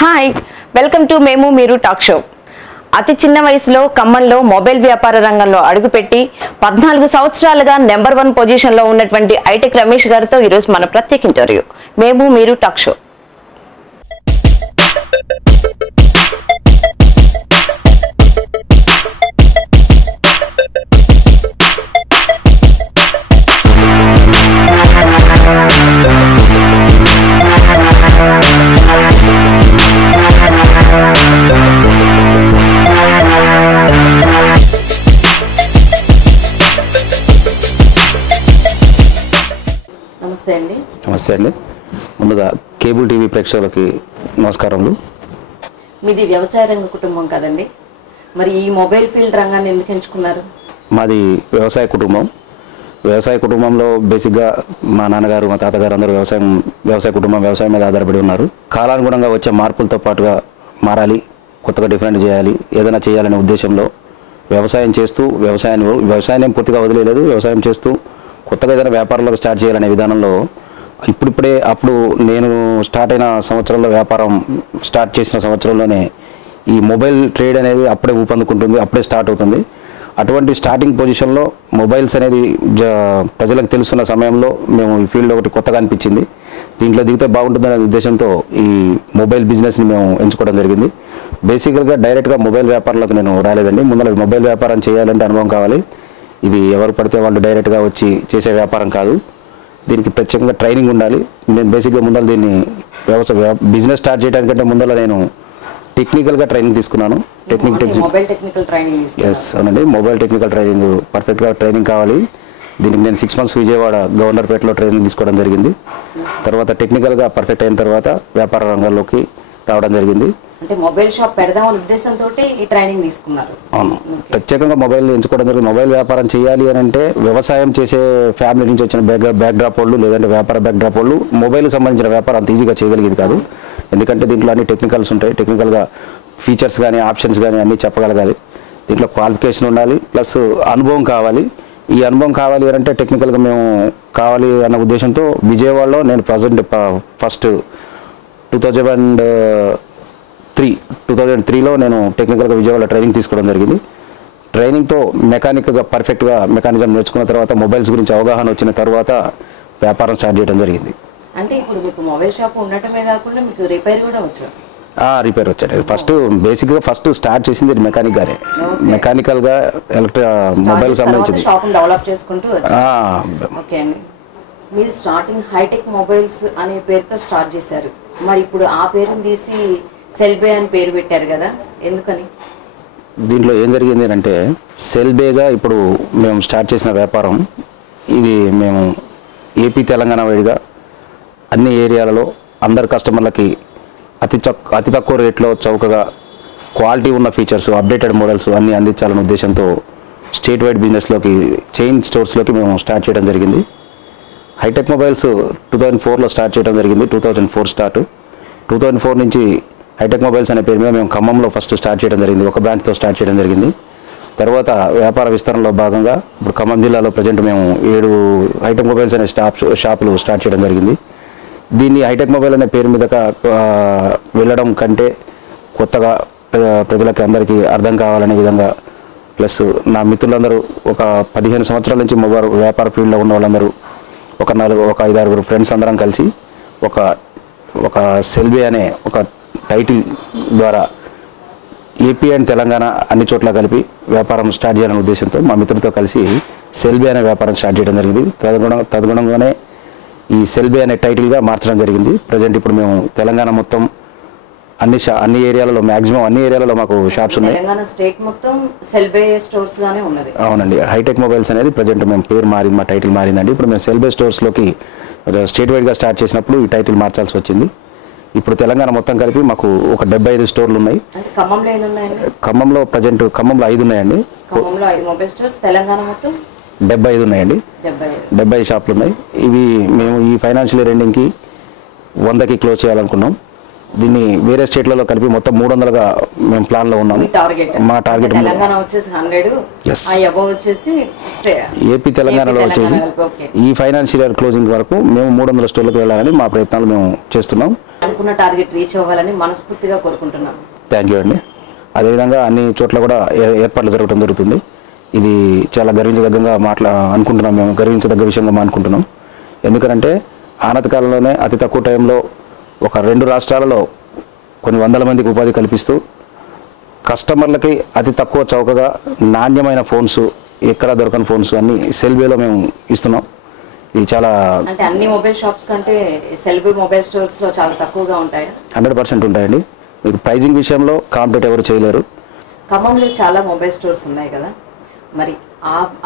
Hi welcome to మేము మీరు talk show. అతి చిన్న వయసులో ఖమ్మంలో మొబైల్ వ్యాపార రంగంలో అడుగుపెట్టి 14 సంవత్సరాలుగా నెంబర్ 1 పొజిషన్లో ఉన్నటువంటి ఐటెక్ రమేష్ గారితో ఈరోజు మన ప్రత్యేక ఇంటర్వ్యూ మేము మీరు టాక్ షో. నమస్తే అండి. ముందుగా కేబుల్ టీవీ ప్రేక్షకులకి నమస్కారములు. మీది వ్యవసాయ రంగ కుటుంబం కదండి, మరి ఈ మొబైల్ ఫీల్డ్ రంగాన్ని ఎందుకు ఎంచుకున్నారు? మాది వ్యవసాయ కుటుంబం. వ్యవసాయ కుటుంబంలో బేసిక్గా మా నాన్నగారు మా తాతగారు అందరూ వ్యవసాయం మీద ఆధారపడి ఉన్నారు. కాలానుగుణంగా వచ్చే మార్పులతో పాటుగా మారాలి, కొత్తగా డిఫరెంట్ చేయాలి, ఏదైనా చేయాలనే ఉద్దేశంలో వ్యవసాయం చేస్తూ వ్యవసాయాన్ని పూర్తిగా వదిలేదు, వ్యవసాయం చేస్తూ కొత్తగా ఏదైనా వ్యాపారంలో స్టార్ట్ చేయాలనే విధానంలో ఇప్పుడిప్పుడే అప్పుడు నేను స్టార్ట్ అయిన సంవత్సరంలో వ్యాపారం స్టార్ట్ చేసిన సంవత్సరంలోనే ఈ మొబైల్ ట్రేడ్ అనేది అప్పుడే ఊపందుకుంటుంది, అప్పుడే స్టార్ట్ అవుతుంది. అటువంటి స్టార్టింగ్ పొజిషన్లో మొబైల్స్ అనేది ప్రజలకు తెలుస్తున్న సమయంలో మేము ఈ ఫీల్డ్ ఒకటి కొత్తగా అనిపించింది. దీంట్లో దిగితే బాగుంటుందనే ఉద్దేశంతో ఈ మొబైల్ బిజినెస్ని మేము ఎంచుకోవడం జరిగింది. బేసికల్గా డైరెక్ట్గా మొబైల్ వ్యాపారంలోకి నేను రాలేదండి. ముందర మొబైల్ వ్యాపారం చేయాలంటే అనుభవం కావాలి. ఇది ఎవరు పడితే వాళ్ళు డైరెక్ట్గా వచ్చి చేసే వ్యాపారం కాదు. దీనికి ప్రత్యేకంగా ట్రైనింగ్ ఉండాలి. నేను బేసిక్గా ముందర దీన్ని బిజినెస్ స్టార్ట్ చేయడానికంటే ముందర నేను టెక్నికల్గా ట్రైనింగ్ తీసుకున్నాను. అవునండి, మొబైల్ టెక్నికల్ ట్రైనింగ్ పర్ఫెక్ట్గా ట్రైనింగ్ కావాలి. దీనికి నేను 6 months విజయవాడ గవర్నర్పేటలో ట్రైనింగ్ తీసుకోవడం జరిగింది. తర్వాత టెక్నికల్గా పర్ఫెక్ట్ అయిన తర్వాత వ్యాపార రంగంలోకి రావడం జరిగింది. అంటే మొబైల్ షాప్ పెడదామనే ఉద్దేశంతో ఈ ట్రైనింగ్ తీసుకున్నారు. అవును, ప్రత్యేకంగా మొబైల్ ఎంచుకోవడం జరిగింది. మొబైల్ వ్యాపారం చేయాలి అని అంటే వ్యవసాయం చేసే ఫ్యామిలీ నుంచి వచ్చిన బ్యాక్ డ్రాప్ వాళ్ళు లేదంటే వ్యాపార బ్యాక్ డ్రాప్ వాళ్ళు మొబైల్కి సంబంధించిన వ్యాపారం అంత ఈజీగా చేయగలిగేది కాదు. ఎందుకంటే దీంట్లో అన్ని టెక్నికల్స్ ఉంటాయి. టెక్నికల్గా ఫీచర్స్ కానీ ఆప్షన్స్ కానీ అన్నీ చెప్పగలగాలి. దీంట్లో క్వాలిఫికేషన్ ఉండాలి, ప్లస్ అనుభవం కావాలి. ఈ అనుభవం కావాలి అని అంటే టెక్నికల్గా మేము కావాలి అన్న ఉద్దేశంతో విజయవాడలో నేను ఫస్ట్ 2003లో నేను టెక్నికల్గా విజయవాడలో ట్రైనింగ్ తీసుకోవడం జరిగింది. ట్రైనింగ్తో మెకానిక్గా పర్ఫెక్ట్గా మెకానిజం నేర్చుకున్న తర్వాత మొబైల్స్ గురించి అవగాహన వచ్చిన తర్వాత వ్యాపారం స్టార్ట్ చేయడం జరిగింది. అంటే ఇప్పుడు మీకు మొబైల్ షాప్ ఉండటమే కాకుండా మీకు రిపేర్ కూడా వచ్చు? రిపేర్ వచ్చాడు. బేసిక్గా ఫస్ట్ స్టార్ట్ చేసింది మెకానిక్ గారే. మెకానికల్గా మొబైల్ సంబంధించింది డెవలప్ చేసుకుంటూ. ఓకే అండి, మీరు స్టార్టింగ్ హైటెక్ మొబైల్స్ అనే పేరుతో స్టార్ట్ చేశారు, మరి ఇప్పుడు ఆ పేరుని తీసి సెల్బే అని పేరు పెట్టారు కదా, ఎందుకని? దీంట్లో ఏం జరిగింది అంటే సెల్బేగా ఇప్పుడు మేము స్టార్ట్ చేసిన వ్యాపారం ఇది మేము ఏపీ తెలంగాణ వైడ్గా అన్ని ఏరియాలలో అందరు కస్టమర్లకి అతి తక్కువ రేట్లో చౌకగా క్వాలిటీ ఉన్న ఫీచర్స్ అప్డేటెడ్ మోడల్స్ అన్నీ అందించాలనే ఉద్దేశంతో స్టేట్ వైడ్ బిజినెస్లోకి చైన్ స్టోర్స్లోకి మేము స్టార్ట్ చేయడం జరిగింది. హైటెక్ మొబైల్స్ 2004లో స్టార్ట్ చేయడం జరిగింది. 2004 స్టార్ట్. 2004 నుంచి హైటెక్ మొబైల్స్ అనే పేరు మీద మేము ఖమ్మంలో ఫస్ట్ స్టార్ట్ చేయడం జరిగింది. ఒక బ్రాంచ్తో స్టార్ట్ చేయడం జరిగింది. తర్వాత వ్యాపార విస్తరణలో భాగంగా ఇప్పుడు ఖమ్మం జిల్లాలో ప్రజెంట్ మేము 7 హైటెక్ మొబైల్స్ అనే షాపులు స్టార్ట్ చేయడం జరిగింది. దీన్ని హైటెక్ మొబైల్ అనే పేరు మీద వెళ్ళడం కంటే కొత్తగా ప్రజలకి అందరికీ అర్థం కావాలనే విధంగా, ప్లస్ నా మిత్రులందరూ ఒక 15 సంవత్సరాల నుంచి మొబైల్ వ్యాపార ఫీల్డ్లో ఉన్న వాళ్ళందరూ ఒక 5-6 ఫ్రెండ్స్ అందరం కలిసి ఒక సెల్బే అనే ఒక టైటిల్ ద్వారా ఏపీ అండ్ తెలంగాణ అన్ని చోట్ల కలిపి వ్యాపారం స్టార్ట్ చేయాలనే ఉద్దేశంతో మా మిత్రులతో కలిసి సెల్బే అనే వ్యాపారం స్టార్ట్ చేయడం జరిగింది. తదనుగుణంగానే ఈ సెల్బే అనే టైటిల్గా మార్చడం జరిగింది. ప్రజెంట్ ఇప్పుడు మేము తెలంగాణ మొత్తం అన్ని ఏరియాలలో మ్యాక్సిమం అన్ని ఏరియాలలో మాకు షాప్స్ ఉన్నాయి. అవునండి, హైటెక్ మొబైల్స్ అనేది ప్రజెంట్ మేము పేరు మారింది, మా టైటిల్ మారిందండి. ఇప్పుడు మేము సెల్బే స్టోర్స్లోకి స్టేట్ వైడ్గా స్టార్ట్ చేసినప్పుడు ఈ టైటిల్ మార్చాల్సి వచ్చింది. ఇప్పుడు తెలంగాణ మొత్తం కలిపి మాకు ఒక 75 స్టోర్లు ఉన్నాయి. ఖమ్మంలో ప్రజెంట్ 5 ఉన్నాయండి. 75 ఉన్నాయండి. 70 షాపులు ఉన్నాయి. ఇవి మేము ఈ ఫైనాన్షియల్ ఇయర్ ఎండింగ్కి 100కి క్లోజ్ చేయాలనుకున్నాం. దీన్ని వేరే స్టేట్లలో కలిపి మొత్తం 300గా మేము ప్లాన్లో ఉన్నాం. మా టార్గెట్ ఏపీ తెలంగాణలో వచ్చేసి ఈ ఫైనాన్షియల్ ఇయర్ క్లోజింగ్ వరకు మేము 300 స్టోర్లకు వెళ్ళాలని మా ప్రయత్నాలు మేము చేస్తున్నాం. అనుకున్న టార్గెట్ రీచ్ అవ్వాలని మనస్ఫూర్తిగా కోరుకుంటున్నాను. థ్యాంక్ యూ అండి. అదేవిధంగా అన్ని చోట్ల కూడా ఏర్పాట్లు జరగడం జరుగుతుంది. ఇది చాలా గర్వించదగ్గంగా అనుకుంటున్నాం, మేము గర్వించదగ్గ విషయంగా అనుకుంటున్నాం. ఎందుకంటే ఆనతి కాలంలోనే అతి తక్కువ టైంలో ఒక 2 రాష్ట్రాలలో కొన్ని వందల మందికి ఉపాధి కల్పిస్తూ కస్టమర్లకి అతి తక్కువ చౌకగా నాణ్యమైన ఫోన్స్, ఎక్కడ దొరకని ఫోన్స్ అన్ని సెల్వేలో మేము ఇస్తున్నాం. ఇది చాలా అంటే అన్ని మొబైల్ షాప్స్ కంటే సెల్వే మొబైల్ స్టోర్స్లో చాలా తక్కువగా ఉంటాయి. 100% ఉంటాయండి. మీకు ప్రైజింగ్ విషయంలో కాంపిటేట్ ఎవరు చేయలేరు. ఖమ్మంలో చాలా మొబైల్ స్టోర్స్ ఉన్నాయి కదా, మరి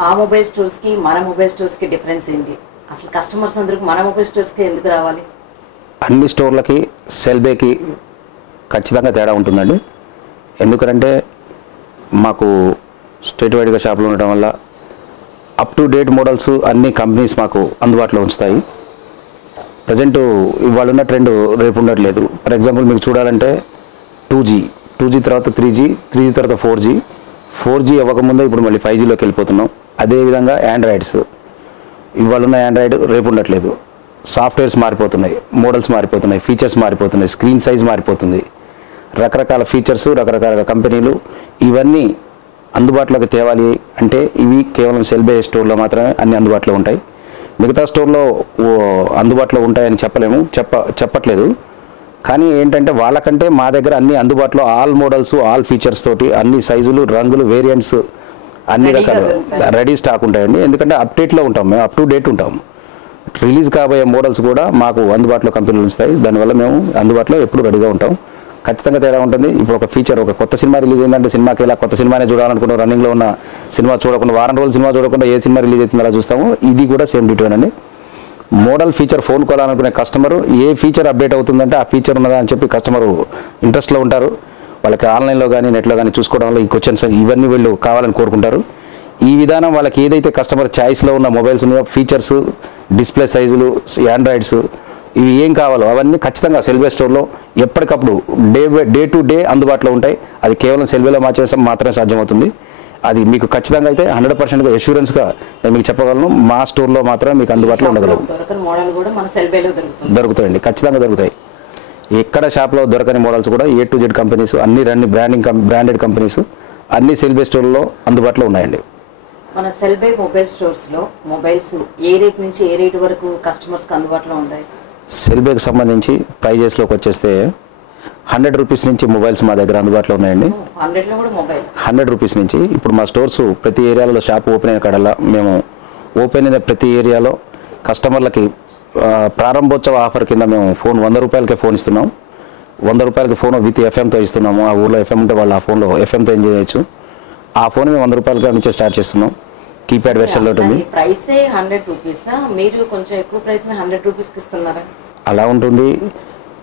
ఆ మొబైల్ స్టోర్స్కి మన మొబైల్ స్టోర్స్కి డిఫరెన్స్ ఏంటి? అసలు కస్టమర్స్ అందరికి మన మొబైల్ స్టోర్స్కి ఎందుకు రావాలి? అన్ని స్టోర్లకి సెల్బేకి ఖచ్చితంగా తేడా ఉంటుందండి. ఎందుకంటే మాకు స్టేట్ వైడ్గా షాపులు ఉండటం వల్ల అప్ టు డేట్ మోడల్స్ అన్ని కంపెనీస్ మాకు అందుబాటులో ఉంచుతాయి. ప్రజెంట్ ఇవాళ ఉన్న ట్రెండ్ రేపు ఉండట్లేదు. ఫర్ ఎగ్జాంపుల్ మీకు చూడాలంటే 2G తర్వాత 3G తర్వాత 4G అవ్వకముందే ఇప్పుడు మళ్ళీ 5Gలోకి వెళ్ళిపోతున్నాం. అదేవిధంగా ఆండ్రాయిడ్స్, ఇవాళ ఉన్న ఆండ్రాయిడ్ రేపు ఉండట్లేదు. సాఫ్ట్వేర్స్ మారిపోతున్నాయి, మోడల్స్ మారిపోతున్నాయి, ఫీచర్స్ మారిపోతున్నాయి, స్క్రీన్ సైజ్ మారిపోతుంది, రకరకాల ఫీచర్స్, రకరకాల కంపెనీలు, ఇవన్నీ అందుబాటులోకి తేవాలి అంటే ఇవి కేవలం సెల్బే స్టోర్లో మాత్రమే అన్ని అందుబాటులో ఉంటాయి. మిగతా స్టోర్లో అందుబాటులో ఉంటాయని చెప్పట్లేదు. కానీ ఏంటంటే వాళ్ళకంటే మా దగ్గర అన్ని అందుబాటులో ఆల్ మోడల్స్, ఆల్ ఫీచర్స్ తోటి అన్ని సైజులు, రంగులు, వేరియంట్స్ అన్ని రకాలు రెడీ స్టాక్ ఉంటాయండి. ఎందుకంటే అప్డేట్లో ఉంటాం, మేము అప్ టు డేట్ ఉంటాం. రిలీజ్ కాబోయే మోడల్స్ కూడా మాకు అందుబాటులో కంపెనీలు ఉంచుతాయి. దానివల్ల మేము అందుబాటులో ఎప్పుడు రెడీగా ఉంటాం. ఖచ్చితంగా తేడా ఉంటుంది. ఇప్పుడు ఒక ఫీచర్, ఒక కొత్త సినిమా రిలీజ్ అయిందంటే సినిమాకి ఇలా కొత్త సినిమానే చూడాలనుకుంటాం. రన్నింగ్లో ఉన్న సినిమా చూడకుండా, వారం రోజులు సినిమా చూడకుండా ఏ సినిమా రిలీజ్ అవుతుందో అలా చూస్తాము. ఇది కూడా సేమ్ డిటోనండి. మోడల్ ఫీచర్ ఫోన్ కొనాలనుకునే కస్టమరు ఏ ఫీచర్ అప్డేట్ అవుతుందంటే ఆ ఫీచర్ ఉన్నదా అని చెప్పి కస్టమరు ఇంట్రెస్ట్లో ఉంటారు. వాళ్ళకి ఆన్లైన్లో కానీ నెట్లో కానీ చూసుకోవడం వల్ల ఈ క్వశ్చన్స్ ఇవన్నీ వీళ్ళు కావాలని కోరుకుంటారు. ఈ విధానం వాళ్ళకి ఏదైతే కస్టమర్ ఛాయిస్లో ఉన్న మొబైల్స్ ఉన్నాయో, ఫీచర్స్, డిస్ప్లే సైజులు, ఆండ్రాయిడ్స్, ఇవి ఏం కావాలో అవన్నీ ఖచ్చితంగా సెల్వే స్టోర్లో ఎప్పటికప్పుడు డే టు డే అందుబాటులో ఉంటాయి. అది కేవలం సెల్వేలో మాత్రమే సాధ్యమవుతుంది. అది మీకు ఖచ్చితంగా అయితే 100%గా అష్యూరెన్స్గా నేను మీకు చెప్పగలను. మా స్టోర్లో మాత్రమే మీకు అందుబాటులో ఉండగలరు. దొరుకుతాయండి, ఖచ్చితంగా దొరుకుతాయి. ఎక్కడ షాప్లో దొరకని మోడల్స్ కూడా A to Z కంపెనీస్, అన్ని బ్రాండెడ్ కంపెనీస్ అన్ని సెల్బే స్టోర్లో అందుబాటులో ఉన్నాయండి. మన సెల్బే మొబైల్ స్టోర్స్లో మొబైల్స్ ఏ రేట్ నుంచి ఏ రేట్ వరకు కస్టమర్స్కి అందుబాటులో ఉంటాయి? సెల్బేకి సంబంధించి ప్రైజెస్లోకి వచ్చేస్తే 100 రూపీస్ నుంచి మొబైల్స్ మా దగ్గర అందుబాటులో ఉన్నాయండి. 100 రూపీస్ నుంచి. ఇప్పుడు మా స్టోర్స్ ప్రతి ఏరియాలో షాప్ ఓపెన్ అయిన కాడల్లా మేము ఓపెన్ అయిన ప్రతి ఏరియాలో కస్టమర్లకి ప్రారంభోత్సవ ఆఫర్ కింద మేము ఫోన్ 100 రూపాయలకే ఫోన్ ఇస్తున్నాం. 100 రూపాయలకి ఫోన్ విత్ ఎఫ్ఎంతో ఇస్తున్నాము. ఆ ఊళ్ళో ఎఫ్ఎం ఉంటే వాళ్ళు ఆ ఫోన్లో ఎఫ్ఎంతో ఎంజాయ్ చేయొచ్చు. ఆ ఫోన్ మేము 100 రూపాయలకి నుంచే స్టార్ట్ చేస్తున్నాం. కీప్యాడ్ వెర్షన్లో ఉంటుంది. ప్రైసే 100 రూపీసా? మీరు కొంచెం ఎక్కువ ప్రైస్ని 100 రూపీస్కి ఇస్తున్నారా? అలా ఉంటుంది.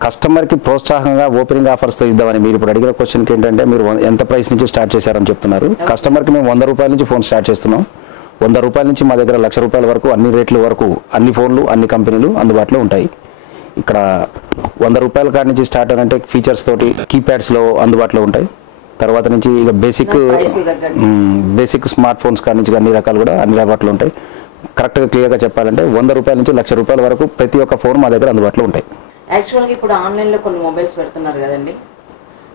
కస్టమర్కి ప్రోత్సాహంగా ఓపెనింగ్ ఆఫర్స్తో ఇద్దామని మీరు ఇప్పుడు అడిగిన క్వశ్చన్కి ఏంటంటే మీరు ఎంత ప్రైస్ నుంచి స్టార్ట్ చేశారని చెప్తున్నారు. కస్టమర్కి మేము 100 రూపాయల నుంచి ఫోన్ స్టార్ట్ చేస్తున్నాం. 100 రూపాయల నుంచి మా దగ్గర 1,00,000 రూపాయల వరకు అన్ని రేట్ల వరకు అన్ని ఫోన్లు, అన్ని కంపెనీలు అందుబాటులో ఉంటాయి. ఇక్కడ 100 రూపాయల కాడి నుంచి స్టార్ట్ అంటే ఫీచర్స్ తోటి కీప్యాడ్స్లో అందుబాటులో ఉంటాయి. తర్వాత నుంచి ఇక బేసిక్ స్మార్ట్ ఫోన్స్ కాడి నుంచి అన్ని రకాలు కూడా అన్ని అందుబాటులో ఉంటాయి. కరెక్ట్గా క్లియర్గా చెప్పాలంటే 100 రూపాయల నుంచి 1,00,000 రూపాయల వరకు ప్రతి ఒక్క ఫోన్ మా దగ్గర అందుబాటులో ఉంటాయి. యాక్చువల్గా ఇప్పుడు ఆన్లైన్లో కొన్ని మొబైల్స్ పెడుతున్నారు కదండి,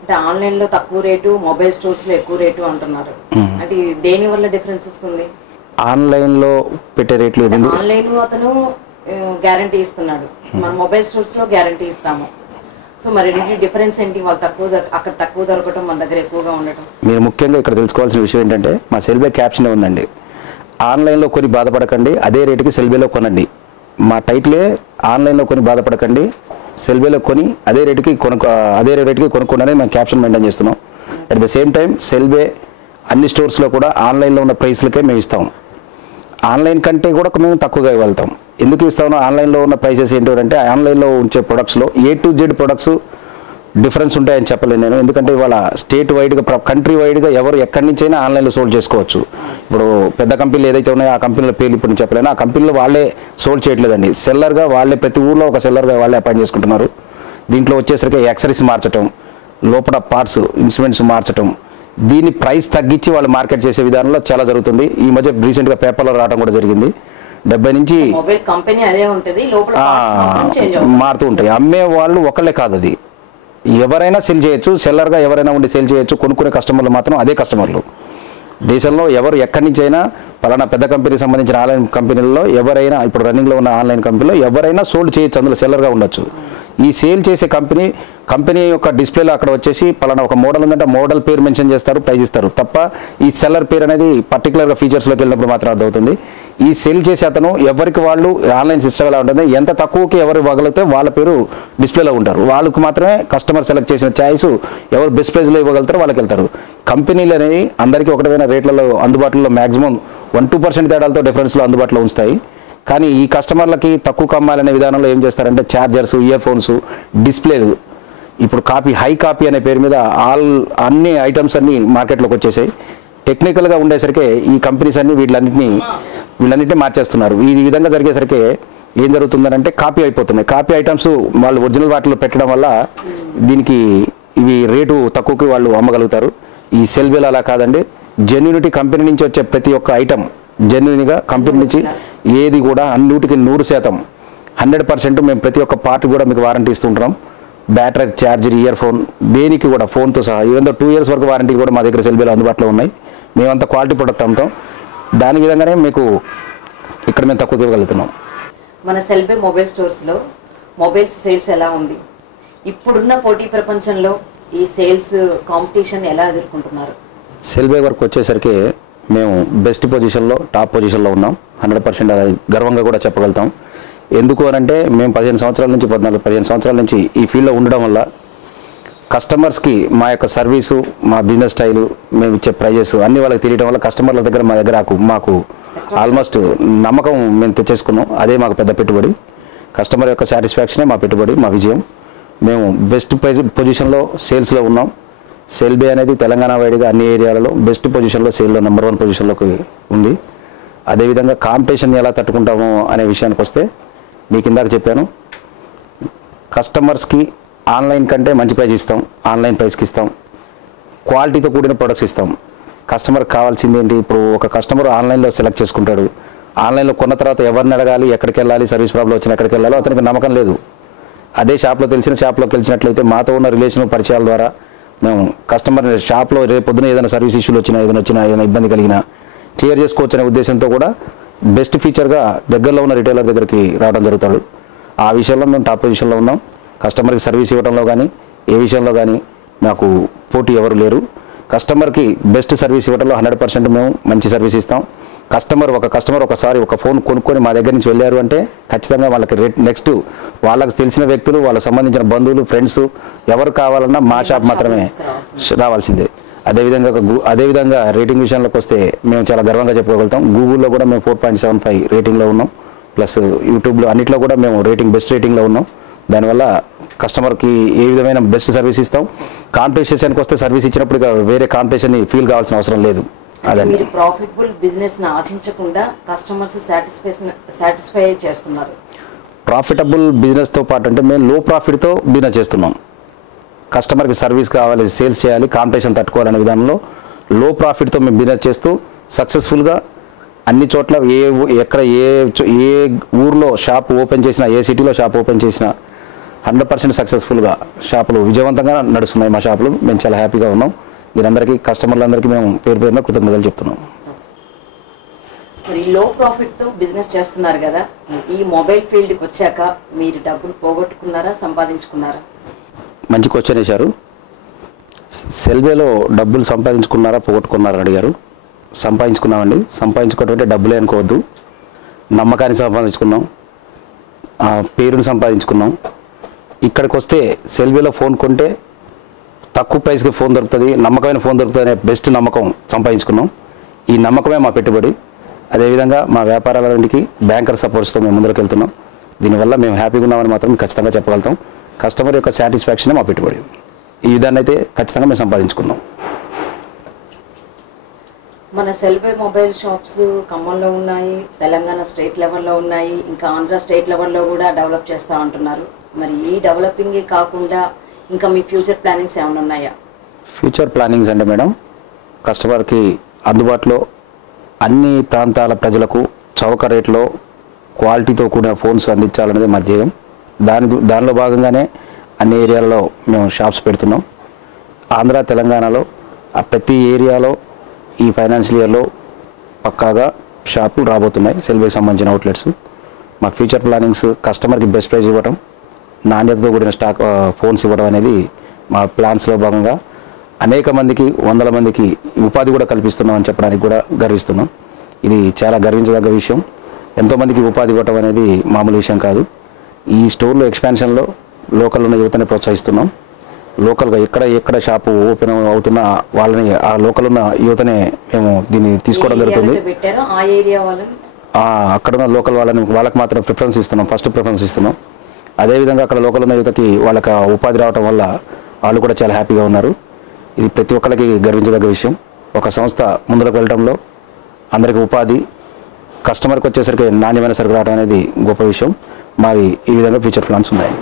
అంటే ఆన్లైన్లో తక్కువ రేటు, మొబైల్ స్టోర్స్లో ఎక్కువ రేటు అంటున్నారు. అంటే దేని వల్ల డిఫరెన్స్ వస్తుంది? ఆన్లైన్లో పెట్టే రేట్లు ఆన్లైన్ అతను గ్యారంటీ ఇస్తున్నాడు, మన మొబైల్ స్టోర్స్లో గ్యారంటీ ఇస్తాము. సో మరి డిఫరెన్స్ ఏంటి? వాళ్ళు అక్కడ తక్కువ దొరకటం, మన దగ్గర ఎక్కువగా ఉండటం. మీరు ముఖ్యంగా ఇక్కడ తెలుసుకోవాల్సిన విషయం ఏంటంటే మా సెల్బే క్యాప్షన్ ఉందండి, ఆన్లైన్లో కొని బాధపడకండి, అదే రేటుకి సెల్బేలో కొనండి. మా టైటిలే ఆన్లైన్లో కొని బాధపడకండి, సెల్బేలో కొని అదే రేటుకి కొనుక్కోండి మేము క్యాప్షన్ మెయింటైన్ చేస్తున్నాం. అట్ ద సేమ్ టైం సెల్బే అన్ని స్టోర్స్లో కూడా ఆన్లైన్లో ఉన్న ప్రైస్లకే మేము ఇస్తాం. ఆన్లైన్ కంటే కూడా మేము తక్కువగా ఇవ్వగలుగుతాం. ఎందుకు ఇస్తామో ఆన్లైన్లో ఉన్న ప్రైసెస్ ఏంటంటే ఆన్లైన్లో ఉంచే ప్రొడక్ట్స్లో A to Z products difference ఉంటాయని చెప్పలేను నేను. ఎందుకంటే ఇవాళ స్టేట్ వైడ్గా కంట్రీ వైడ్గా ఎవరు ఎక్కడి నుంచైనా ఆన్లైన్లో సోల్డ్ చేసుకోవచ్చు. ఇప్పుడు పెద్ద కంపెనీలు ఏదైతే ఉన్నాయో ఆ కంపెనీల పేర్లు ఇప్పుడు చెప్పలేను. ఆ కంపెనీలో వాళ్ళే సోల్డ్ చేయట్లేదండి, సెల్లర్గా వాళ్ళే ప్రతి ఊర్లో ఒక సెల్లర్గా వాళ్ళే అపాయింట్ చేసుకుంటున్నారు. దీంట్లో వచ్చేసరికి యాక్సరీస్ మార్చడం, లోపల పార్ట్స్, ఇన్స్ట్రుమెంట్స్ మార్చడం, దీన్ని ప్రైస్ తగ్గించి వాళ్ళు మార్కెట్ చేసే విధానంలో చాలా జరుగుతుంది. ఈ మధ్య రీసెంట్గా పేపర్లో రావడం కూడా జరిగింది. 70 నుంచి మొబైల్ కంపెనీ అదే ఉంటుంది, లోపల parts మాత్రం change అవుతాయి. మారుతూ ఉంటాయి. అమ్మే వాళ్ళు ఒకళ్ళే కాదు, అది ఎవరైనా సెల్ చేయొచ్చు, సెల్లర్గా ఎవరైనా ఉండి సెల్ చేయొచ్చు. కొనుక్కునే కస్టమర్లు మాత్రం అదే కస్టమర్లు. దేశంలో ఎవరు ఎక్కడి నుంచి అయినా పలానా పెద్ద కంపెనీకి సంబంధించిన ఆన్లైన్ కంపెనీల్లో ఎవరైనా, ఇప్పుడు రన్నింగ్లో ఉన్న ఆన్లైన్ కంపెనీలో ఎవరైనా సోల్డ్ చేయొచ్చు, అందులో సెల్లర్గా ఉండొచ్చు. ఈ సేల్ చేసే కంపెనీ యొక్క డిస్ప్లేలో అక్కడ వచ్చేసి పలానా ఒక మోడల్ ఉందంటే మోడల్ పేరు మెన్షన్ చేస్తారు, ప్రైజ్ ఇస్తారు తప్ప ఈ సెల్లర్ పేరు అనేది పర్టికులర్గా ఫీచర్స్లోకి వెళ్ళినప్పుడు మాత్రం అర్థమవుతుంది. ఈ సేల్ చేసే అతను ఎవరికి వాళ్ళు ఆన్లైన్ సిస్టమ్ ఎలా ఉంటుంది, ఎంత తక్కువకి ఎవరు ఇవ్వగలిగితే వాళ్ళ పేరు డిస్ప్లేలో ఉంటారు. వాళ్ళకు మాత్రమే కస్టమర్ సెలెక్ట్ చేసిన ఛాయిస్ ఎవరు బెస్ట్ ప్రైజ్లో ఇవ్వగలుగుతారో వాళ్ళకి వెళ్తారు. కంపెనీలు అనేవి అందరికీ ఒకటమైన రేట్లలో అందుబాటులో మ్యాక్సిమం 1-2% తేడాలతో డిఫరెన్స్లో అందుబాటులో ఉంచుతాయి. కానీ ఈ కస్టమర్లకి తక్కువ కమ్మాలనే విధానంలో ఏం చేస్తారంటే ఛార్జర్స్, ఇయర్ ఫోన్స్, డిస్ప్లేలు, ఇప్పుడు హై కాపీ అనే పేరు మీద అన్ని ఐటమ్స్ అన్నీ మార్కెట్లోకి వచ్చేసాయి. టెక్నికల్గా ఉండేసరికి ఈ కంపెనీస్ అన్ని వీళ్ళన్నింటినీ మార్చేస్తున్నారు. ఈ విధంగా జరిగేసరికి ఏం జరుగుతుందంటే కాపీ అయిపోతున్నాయి. కాపీ ఐటమ్స్ వాళ్ళు ఒరిజినల్ వాటిలో పెట్టడం వల్ల దీనికి ఇవి రేటు తక్కువకి వాళ్ళు అమ్మగలుగుతారు. ఈ సెల్వేలు అలా కాదండి, జెన్యూనిటీ కంపెనీ నుంచి వచ్చే ప్రతి ఒక్క ఐటమ్ జెన్యూన్గా కంపెనీ నుంచి ఏది కూడా 100% 100% మేము ప్రతి ఒక్క పార్ట్ కూడా మీకు వారంటీ ఇస్తుంటున్నాం. బ్యాటరీ, ఛార్జర్, ఇయర్ ఫోన్, దేనికి కూడా ఫోన్తో సహా ఈవెన్ 2 years వరకు వారంటీ కూడా మా దగ్గర సెల్వేలు అందుబాటులో ఉన్నాయి. మేమంతా క్వాలిటీ ప్రొడక్ట్ అమ్ముతాం. దాని విధంగానే మీకు ఇక్కడ మేము తక్కువకి ఇవ్వగలుగుతున్నాం. మన సెల్బే మొబైల్ స్టోర్స్లో మొబైల్స్ సేల్స్ ఎలా ఉంది? ఇప్పుడున్న పోటీ ప్రపంచంలో ఈ సేల్స్ కాంపిటీషన్ ఎలా ఎదుర్కొంటున్నారు? సెల్బే వరకు వచ్చేసరికి మేము బెస్ట్ పొజిషన్లో, టాప్ పొజిషన్లో ఉన్నాం. 100% గర్వంగా కూడా చెప్పగలుగుతాం. ఎందుకు అనంటే మేము 15 సంవత్సరాల నుంచి ఈ ఫీల్డ్లో ఉండడం వల్ల కస్టమర్స్కి మా యొక్క సర్వీసు, మా బిజినెస్ స్టైలు, మేము ఇచ్చే ప్రైజెస్ అన్నీ వాళ్ళకి తెలియడం వల్ల కస్టమర్ల దగ్గర మాకు ఆల్మోస్ట్ నమ్మకం మేము తెచ్చేసుకున్నాం. అదే మాకు పెద్ద పెట్టుబడి. కస్టమర్ యొక్క సాటిస్ఫాక్షనే మా పెట్టుబడి, మా విజయం. మేము బెస్ట్ పొజిషన్లో సేల్స్లో ఉన్నాం. సెల్బే అనేది తెలంగాణ వైడ్గా అన్ని ఏరియాలలో బెస్ట్ పొజిషన్లో సేల్లో నెంబర్ 1 పొజిషన్లోకి ఉంది. అదేవిధంగా కాంపిటీషన్ ఎలా తట్టుకుంటాము అనే విషయానికి వస్తే మీకు ఇందాక చెప్పాను, కస్టమర్స్కి ఆన్లైన్ కంటే మంచి ప్రైస్ ఇస్తాం, ఆన్లైన్ ప్రైస్కి ఇస్తాం, క్వాలిటీతో కూడిన ప్రొడక్ట్స్ ఇస్తాం. కస్టమర్కి కావాల్సింది ఏంటి, ఇప్పుడు ఒక కస్టమర్ ఆన్లైన్లో సెలెక్ట్ చేసుకుంటాడు. ఆన్లైన్లో కొన్న తర్వాత ఎవరిని అడగాలి, ఎక్కడికి వెళ్ళాలి, సర్వీస్ ప్రాబ్లం వచ్చిన ఎక్కడికి వెళ్ళాలో అతనికి నమ్మకం లేదు. అదే షాప్లోకి తెలిసినట్లయితే మాతో ఉన్న రిలేషన్ పరిచయాల ద్వారా మేము కస్టమర్ షాప్లో రేపొద్దున ఏదైనా సర్వీస్ ఇష్యూలు వచ్చినా, ఏదైనా ఇబ్బంది కలిగినా క్లియర్ చేసుకోవచ్చు అనే ఉద్దేశంతో కూడా బెస్ట్ ఫీచర్గా దగ్గరలో ఉన్న రిటైలర్ దగ్గరికి రావడం జరుగుతాడు. ఆ విషయంలో మేము టాప్ పొజిషన్లో ఉన్నాం. కస్టమర్కి సర్వీస్ ఇవ్వడంలో కానీ ఏ విషయంలో కానీ నాకు పోటీ ఎవరు లేరు. కస్టమర్కి బెస్ట్ సర్వీస్ ఇవ్వడంలో 100% మేము మంచి సర్వీస్ ఇస్తాం. ఒక కస్టమర్ ఒకసారి ఒక ఫోన్ కొనుక్కొని మా దగ్గర నుంచి వెళ్ళారు అంటే ఖచ్చితంగా వాళ్ళకి నెక్స్ట్ వాళ్ళకి తెలిసిన వ్యక్తులు, వాళ్ళకి సంబంధించిన బంధువులు, ఫ్రెండ్స్ ఎవరు కావాలన్నా మా షాప్ మాత్రమే రావాల్సిందే. అదేవిధంగా రేటింగ్ విషయంలోకి వస్తే మేము చాలా గర్వంగా చెప్పుకోగలుగుతాం. గూగుల్లో కూడా మేము 4.75 రేటింగ్లో ఉన్నాం. ప్లస్ యూట్యూబ్లో అన్నిట్లో కూడా మేము బెస్ట్ రేటింగ్లో ఉన్నాం. దానివల్ల కస్టమర్కి ఏ విధమైన బెస్ట్ సర్వీస్ ఇస్తాం. కాంపిటీషన్కి వస్తే సర్వీస్ ఇచ్చినప్పుడు వేరే కాంపిటీషన్ ఫీల్ కావాల్సిన అవసరం లేదు. మీరు ప్రాఫిటబుల్ బిజినెస్ ని ఆశించకుండా కస్టమర్స్ సాటిస్ఫై చేస్తున్నారు. ప్రాఫిటబుల్ బిజినెస్తో పాటు అంటే మేము లో ప్రాఫిట్తో బిజినెస్ చేస్తున్నాం. కస్టమర్కి సర్వీస్ కావాలి, సేల్స్ చేయాలి, కాంపిటీషన్ తట్టుకోవాలనే విధానంలో లో ప్రాఫిట్తో మేము బిజినెస్ చేస్తూ సక్సెస్ఫుల్గా అన్ని చోట్ల ఎక్కడ ఏ ఊర్లో షాప్ ఓపెన్ చేసినా, ఏ సిటీలో షాప్ ఓపెన్ చేసినా 100% సక్సెస్ఫుల్గా షాపులు విజయవంతంగా నడుస్తున్నాయి. మా షాపులు మేము చాలా హ్యాపీగా ఉన్నాం. దీనందరికీ కస్టమర్లందరికీ మేము పేరున కృతజ్ఞతలు చెప్తున్నాం. మరి లో ప్రాఫిట్తో బిజినెస్ చేస్తున్నారు కదా, ఈ మొబైల్ ఫీల్డ్కి వచ్చాక మీరు డబ్బులు పోగొట్టుకున్నారా, సంపాదించుకున్నారా? మంచి క్వశ్చన్ వేశారు. సెల్వేలో డబ్బులు సంపాదించుకున్నారా, పోగొట్టుకున్నారా అడిగారు. సంపాదించుకున్నామండి. సంపాదించుకోవడం డబ్బులే అనుకోవద్దు. నమ్మకాన్ని సంపాదించుకున్నాం, పేరుని సంపాదించుకున్నాం. ఇక్కడికి వస్తే సెల్వేలో ఫోన్ కొంటే తక్కువ ప్రైస్కి ఫోన్ దొరుకుతుంది, నమ్మకమైన ఫోన్ దొరుకుతుంది అనే బెస్ట్ నమ్మకం సంపాదించుకున్నాం. ఈ నమ్మకమే మా పెట్టుబడి. అదేవిధంగా మా వ్యాపారాలన్నింటికి బ్యాంకర్ సపోర్ట్స్తో మేము ముందుకు వెళ్తున్నాం. దీనివల్ల మేము హ్యాపీగా ఉన్నామని మాత్రం ఖచ్చితంగా చెప్పగలుగుతాం. కస్టమర్ యొక్క సాటిస్ఫాక్షనే మా పెట్టుబడి. ఈ విధాన్ని అయితే ఖచ్చితంగా మేము సంపాదించుకున్నాం. మన సెల్బే మొబైల్ షాప్స్ ఖమ్మంలో ఉన్నాయి, తెలంగాణ స్టేట్ లెవెల్లో ఉన్నాయి, ఇంకా ఆంధ్ర స్టేట్ లెవెల్లో కూడా డెవలప్ చేస్తూ ఉంటున్నారు. మరి ఈ డెవలపింగే కాకుండా ఇంకా మీ ఫ్యూచర్ ప్లానింగ్స్ ఏమైనా ఉన్నాయా? ఫ్యూచర్ ప్లానింగ్స్ అంటే మేడం, కస్టమర్కి అందుబాటులో అన్ని ప్రాంతాల ప్రజలకు చౌక రేట్లో క్వాలిటీతో కూడిన ఫోన్స్ అందించాలనేది మా ధ్యేయం. దానిలో భాగంగానే అన్ని ఏరియాలలో మేము షాప్స్ పెడుతున్నాం. ఆంధ్ర తెలంగాణలో ప్రతి ఏరియాలో ఈ ఫైనాన్షియల్ ఇయర్లో పక్కాగా షాపులు రాబోతున్నాయి. సెల్బేకి సంబంధించిన అవుట్లెట్స్. మా ఫ్యూచర్ ప్లానింగ్స్ కస్టమర్కి బెస్ట్ ప్రైస్ ఇవ్వడం, నాణ్యతతో కూడిన స్టాక్ ఫోన్స్ ఇవ్వడం అనేది మా ప్లాన్స్లో భాగంగా అనేక మందికి, వందల మందికి ఉపాధి కూడా కల్పిస్తున్నామని చెప్పడానికి కూడా గర్విస్తున్నాం. ఇది చాలా గర్వించదగ్గ విషయం. ఎంతోమందికి ఉపాధి ఇవ్వటం అనేది మామూలు విషయం కాదు. ఈ స్టోర్లో ఎక్స్పాన్షన్లో లోకల్ ఉన్న యువతని ప్రోత్సహిస్తున్నాం. లోకల్గా ఎక్కడ షాపు ఓపెన్ అవుతున్నా వాళ్ళని, ఆ లోకల్ ఉన్న యువతనే మేము దీన్ని తీసుకోవడం జరుగుతుంది. అక్కడ ఉన్న లోకల్ వాళ్ళకి మాత్రం ప్రిఫరెన్స్ ఇస్తున్నాం, ఫస్ట్ ప్రిఫరెన్స్ ఇస్తున్నాం. అదేవిధంగా అక్కడ లోకల్ ఉన్న యువతకి వాళ్ళకి ఉపాధి రావడం వల్ల వాళ్ళు కూడా చాలా హ్యాపీగా ఉన్నారు. ఇది ప్రతి ఒక్కరికి గర్వించదగ్గ విషయం. ఒక సంస్థ ముందుకు వెళ్ళడంలో అందరికీ ఉపాధి, కస్టమర్కి వచ్చేసరికి నాణ్యమైన సరుకు రావడం అనేది గొప్ప విషయం. మావి ఈ విధంగా ఫ్యూచర్ ప్లాన్స్ ఉన్నాయి.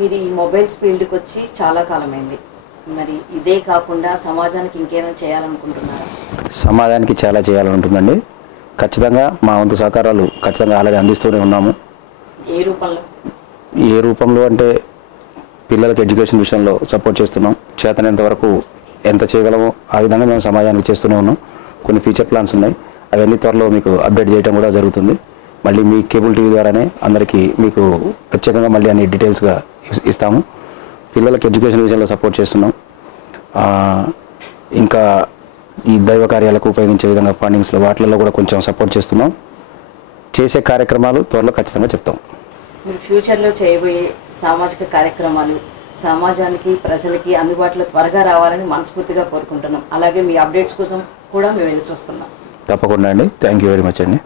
మీరు ఈ మొబైల్స్ ఫీల్డ్కి వచ్చి చాలా కాలమైంది. మరి ఇదే కాకుండా సమాజానికి ఇంకేమైనా చేయాలనుకుంటున్నారా? సమాజానికి చాలా చేయాలనుంటుందండి. ఖచ్చితంగా మా వంతు సహకారాలు ఖచ్చితంగా ఆల్రెడీ అందిస్తూనే ఉన్నాము. ఏ రూపంలో అంటే పిల్లలకి ఎడ్యుకేషన్ విషయంలో సపోర్ట్ చేస్తున్నాం. చేతనంత వరకు ఎంత చేయగలమో ఆ విధంగా మేము సమాజానికి చేస్తూనే ఉన్నాం. కొన్ని ఫ్యూచర్ ప్లాన్స్ ఉన్నాయి, అవన్నీ త్వరలో మీకు అప్డేట్ చేయడం కూడా జరుగుతుంది. మళ్ళీ మీ కేబుల్ టీవీ ద్వారానే అందరికీ మీకు ప్రత్యేకంగా మళ్ళీ అన్ని డీటెయిల్స్గా ఇస్తాము. పిల్లలకి ఎడ్యుకేషన్ విషయంలో సపోర్ట్ చేస్తున్నాం. ఇంకా ఈ దైవ కార్యాలకు ఉపయోగించే విధంగా ఫండింగ్స్లో వాటిల్లో కూడా కొంచెం సపోర్ట్ చేస్తున్నాం. చేసే కార్యక్రమాలు త్వరలో ఖచ్చితంగా చెప్తాం. మీరు ఫ్యూచర్లో చేయబోయే సామాజిక కార్యక్రమాలు సమాజానికి, ప్రజలకి అందుబాటులో త్వరగా రావాలని మనస్ఫూర్తిగా కోరుకుంటున్నాం. అలాగే మీ అప్డేట్స్ కోసం కూడా మేము ఎదురు చూస్తున్నాం. తప్పకుండా అండి. థ్యాంక్ యూ వెరీ మచ్ అండి.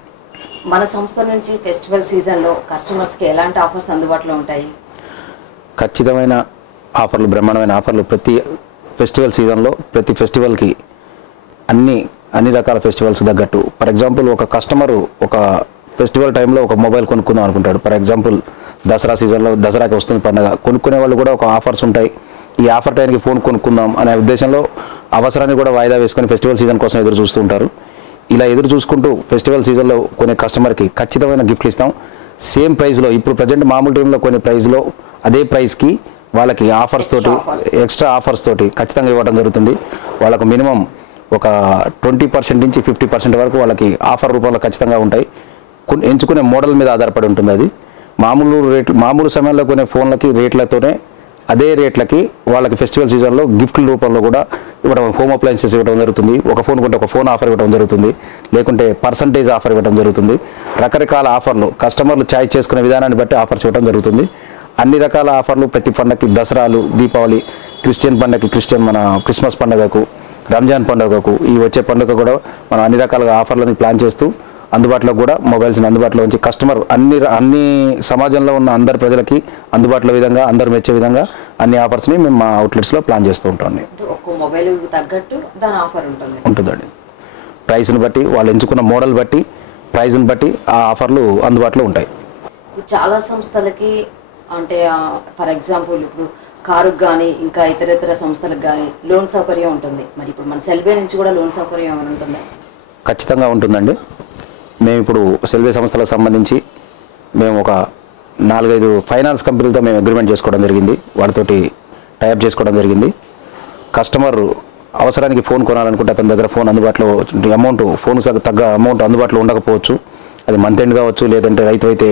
మన సంస్థ నుంచి ఫెస్టివల్ సీజన్లో కస్టమర్స్కి ఎలాంటి ఆఫర్స్ అందుబాటులో ఉంటాయి? ఖచ్చితమైన ఆఫర్లు, బ్రహ్మాండమైన ఆఫర్లు ప్రతి ఫెస్టివల్ సీజన్లో, ప్రతి ఫెస్టివల్కి అన్ని రకాల ఫెస్టివల్స్ తగ్గట్టు. ఫర్ ఎగ్జాంపుల్, ఒక కస్టమరు ఒక ఫెస్టివల్ టైంలో ఒక మొబైల్ కొనుక్కుందాం అనుకుంటాడు. ఫర్ ఎగ్జాంపుల్, దసరా సీజన్లో, దసరాకి వస్తుంది పండుగ, కొనుక్కునే వాళ్ళు కూడా ఒక ఆఫర్స్ ఉంటాయి. ఈ ఆఫర్ టైంకి ఫోన్ కొనుక్కుందాం అనే ఉద్దేశంలో అవసరాన్ని కూడా వాయిదా వేసుకొని ఫెస్టివల్ సీజన్ కోసం ఎదురు చూస్తూ ఉంటారు. ఇలా ఎదురు చూసుకుంటూ ఫెస్టివల్ సీజన్లో కొనే కస్టమర్కి ఖచ్చితమైన గిఫ్ట్లు ఇస్తాం. సేమ్ ప్రైస్లో, ఇప్పుడు ప్రజెంట్ మామూలు టైంలో కొనే ప్రైస్లో అదే ప్రైస్కి వాళ్ళకి ఆఫర్స్ తోటి, ఎక్స్ట్రా ఆఫర్స్ తోటి ఖచ్చితంగా ఇవ్వడం జరుగుతుంది. వాళ్ళకు మినిమం ఒక 20% నుంచి 50% వరకు వాళ్ళకి ఆఫర్ రూపంలో ఖచ్చితంగా ఉంటాయి. ఎంచుకునే మోడల్ మీద ఆధారపడి ఉంటుంది. అది మామూలు సమయంలో కొనే ఫోన్లకి రేట్లతోనే అదే రేట్లకి వాళ్ళకి ఫెస్టివల్ సీజన్లో గిఫ్ట్ల రూపంలో కూడా ఇవ్వడం, హోమ్ అప్లయన్సెస్ ఇవ్వడం జరుగుతుంది. ఒక ఫోన్ కొంటే ఒక ఫోన్ ఆఫర్ ఇవ్వడం జరుగుతుంది, లేకుంటే పర్సంటేజ్ ఆఫర్ ఇవ్వడం జరుగుతుంది. రకరకాల ఆఫర్లు కస్టమర్లు చాయిస్ చేసుకునే విధానాన్ని బట్టి ఆఫర్స్ ఇవ్వడం జరుగుతుంది. అన్ని రకాల ఆఫర్లు ప్రతి పండగకి, దసరాలు, దీపావళి, క్రిస్టియన్ పండగకి, మన క్రిస్మస్ పండుగకు, రంజాన్ పండుగకు, ఈ వచ్చే పండుగ కూడా మనం అన్ని రకాలుగా ఆఫర్లని ప్లాన్ చేస్తూ అందుబాటులో కూడా మొబైల్స్ని అందుబాటులో ఉంచి కస్టమర్ అన్ని సమాజంలో ఉన్న అందరి ప్రజలకి అందుబాటులో విధంగా, అందరు మెచ్చే విధంగా అన్ని ఆఫర్స్ని మేము మా అవుట్లెట్స్లో ప్లాన్ చేస్తూ ఉంటాం. ఉంటుందండి. ప్రైస్ని బట్టి, వాళ్ళు ఎంచుకున్న మోడల్ బట్టి, ప్రైస్ని బట్టి ఆ ఆఫర్లు అందుబాటులో ఉంటాయి. చాలా సంస్థలకి అంటే ఫర్ ఎగ్జాంపుల్ ఇప్పుడు కారుకు కానీ ఇంకా ఇతర సంస్థలకు కానీ లోన్ సౌకర్యం ఉంటుంది. మరి ఇప్పుడు మన సెల్బే నుంచి కూడా లోన్ సౌకర్యం ఏమైనా ఉంటుందా? ఖచ్చితంగా ఉంటుందండి. మేము ఇప్పుడు సెల్వే సంస్థలకు సంబంధించి మేము ఒక 4-5 ఫైనాన్స్ కంపెనీలతో మేము అగ్రిమెంట్ చేసుకోవడం జరిగింది. వాటితోటి టైప్ చేసుకోవడం జరిగింది. కస్టమర్ అవసరానికి ఫోన్ కొనాలనుకుంటే అతని దగ్గర ఫోన్ అందుబాటులో ఫోన్ తగ్గ అమౌంట్ అందుబాటులో ఉండకపోవచ్చు. అది మంత్ ఎండ్ కావచ్చు, లేదంటే రైతు అయితే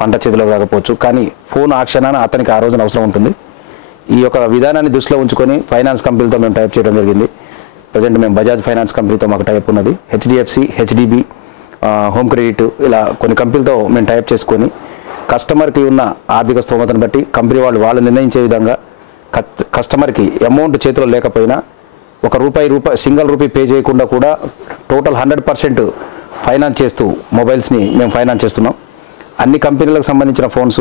పంట చేతిలో కాకపోవచ్చు. కానీ ఫోన్ ఆ క్షణాన అతనికి ఆ రోజున అవసరం ఉంటుంది. ఈ యొక్క విధానాన్ని దృష్టిలో ఉంచుకొని ఫైనాన్స్ కంపెనీలతో మేము టైప్ చేయడం జరిగింది. ప్రజెంట్ మేము బజాజ్ ఫైనాన్స్ కంపెనీతో మాకు టైప్ ఉన్నది. హెచ్డిఎఫ్సి, హెచ్డిబి, హోమ్ క్రెడిట్, ఇలా కొన్ని కంపెనీలతో మేము టైప్ చేసుకొని కస్టమర్కి ఉన్న ఆర్థిక స్తోమతను బట్టి కంపెనీ వాళ్ళు నిర్ణయించే విధంగా కస్టమర్కి అమౌంట్ చేతిలో లేకపోయినా ఒక సింగిల్ రూపీ పే చేయకుండా కూడా టోటల్ 100% ఫైనాన్స్ చేస్తూ మొబైల్స్ని మేము ఫైనాన్స్ చేస్తున్నాం. అన్ని కంపెనీలకు సంబంధించిన ఫోన్స్,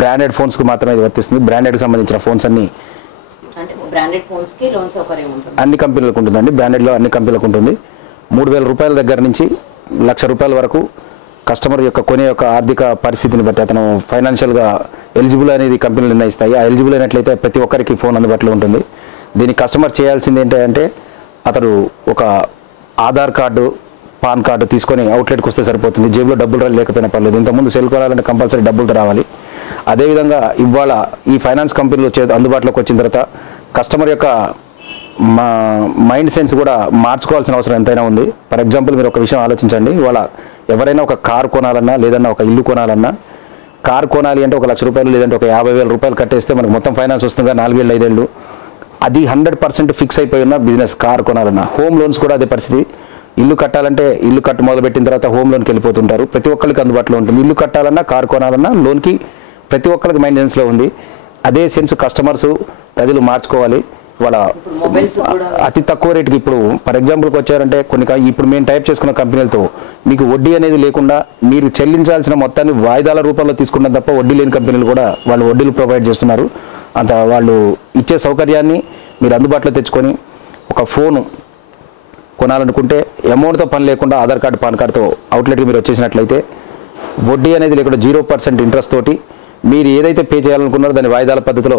బ్రాండెడ్ ఫోన్స్కి మాత్రమే ఇది వర్తిస్తుంది. బ్రాండెడ్కి సంబంధించిన ఫోన్స్ అన్ని అన్ని కంపెనీలకు ఉంటుందండి. బ్రాండెడ్లో అన్ని కంపెనీలకు ఉంటుంది. 3,000 రూపాయల దగ్గర నుంచి 1,00,000 రూపాయల వరకు కస్టమర్ యొక్క కొనే యొక్క ఆర్థిక పరిస్థితిని బట్టి అతను ఫైనాన్షియల్గా ఎలిజిబుల్ అనేది కంపెనీలు నిర్ణయిస్తాయి. ఆ ఎలిజిబుల్ అయినట్లయితే ప్రతి ఒక్కరికి ఫోన్ అందుబాటులో ఉంటుంది. దీనికి కస్టమర్ చేయాల్సింది ఏంటంటే అతడు ఒక ఆధార్ కార్డు, పాన్ కార్డు తీసుకొని అవుట్లెట్కి వస్తే సరిపోతుంది, జేబులో డబ్బులు లేకపోయినా పర్లేదు. ఇంతకుముందు సెల్ కొనాలంటే కంపల్సరీ డబ్బులతో రావాలి. అదేవిధంగా ఇవాళ ఈ ఫైనాన్స్ కంపెనీలు అందుబాటులోకి వచ్చిన తర్వాత కస్టమర్ యొక్క మైండ్ సెన్స్ కూడా మార్చుకోవాల్సిన అవసరం ఎంతైనా ఉంది. ఫర్ ఎగ్జాంపుల్ మీరు ఒక విషయం ఆలోచించండి. ఇవాళ ఎవరైనా ఒక కారు కొనాలన్నా లేదన్నా ఒక ఇల్లు కొనాలన్నా, కారు కొనాలి అంటే 1 లక్ష రూపాయలు లేదంటే ఒక 50,000 రూపాయలు కట్టేస్తే మనకు మొత్తం ఫైనాన్స్ వస్తుంది 4 ఏళ్ళు 5 ఏళ్ళు. అది 100% ఫిక్స్ అయిపోయి ఉన్న బిజినెస్. కారు కొనాలన్నా, హోమ్ లోన్స్ కూడా అదే పరిస్థితి. ఇల్లు కట్టాలంటే ఇల్లు మొదలుపెట్టిన తర్వాత హోమ్ లోన్కి వెళ్ళిపోతుంటారు. ప్రతి ఒక్కరికి అందుబాటులో ఉంటుంది. ఇల్లు కట్టాలన్నా కారు కొనాలన్నా లోన్కి ప్రతి ఒక్కరికి మైంటెనెన్స్లో ఉంది. అదే సెన్స్ కస్టమర్స్ ప్రజలు మార్చుకోవాలి. వాళ్ళ అతి తక్కువ రేటుకి ఇప్పుడు ఫర్ ఎగ్జాంపుల్కి వచ్చారంటే ఇప్పుడు మేము టైప్ చేసుకున్న కంపెనీలతో మీకు వడ్డీ అనేది లేకుండా మీరు చెల్లించాల్సిన మొత్తాన్ని వాయిదాల రూపంలో తీసుకున్న తప్ప వడ్డీ లేని కంపెనీలు కూడా వాళ్ళు వడ్డీలు ప్రొవైడ్ చేస్తున్నారు. అంత వాళ్ళు ఇచ్చే సౌకర్యాన్ని మీరు అందుబాటులో తెచ్చుకొని ఒక ఫోను కొనాలనుకుంటే అమౌంట్తో పని లేకుండా ఆధార్ కార్డు పాన్ కార్డుతో అవుట్లెట్కి మీరు వచ్చేసినట్లయితే వడ్డీ అనేది లేకుండా 0% ఇంట్రెస్ట్ తోటి మీరు ఏదైతే పే చేయాలనుకున్నారో దాని వాయిదాల పద్ధతిలో